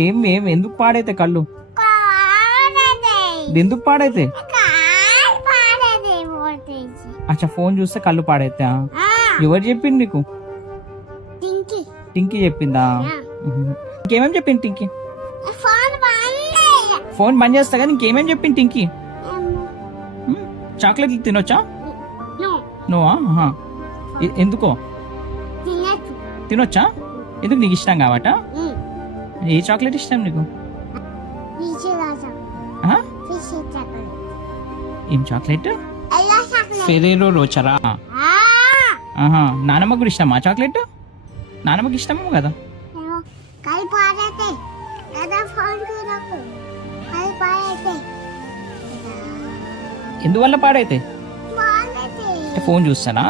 ఏం ఎందుకు పాడైతే కళ్ళు? ఎందుకు పాడైతే? అచ్చా, ఫోన్ చూస్తే కళ్ళు పాడైతే. ఎవరు చెప్పింది నీకు? టింకీ చెప్పిందా? ఇంకేమేం చెప్పింది టింకీ? ఫోన్ బంద్ చేస్తా కానీ ఇంకేమేం చెప్పింది టింకీ? చాక్లెట్లు తినొచ్చా? నువ్వా? ఎందుకో? తినొచ్చా? ఎందుకు, నీకు ఇష్టం కాబట్ట? ఏ చాక్లెట్ ఇష్టం నీకు? ఏం చాక్లెట్? ఫెరేరో రోచరా? నానమ్మ కూడా ఇష్టమా చాక్లెట్? నానమ్మకి ఇష్టమేమో కదా. ఎందువల్ల పాడైతే? ఫోన్ చూస్తానా?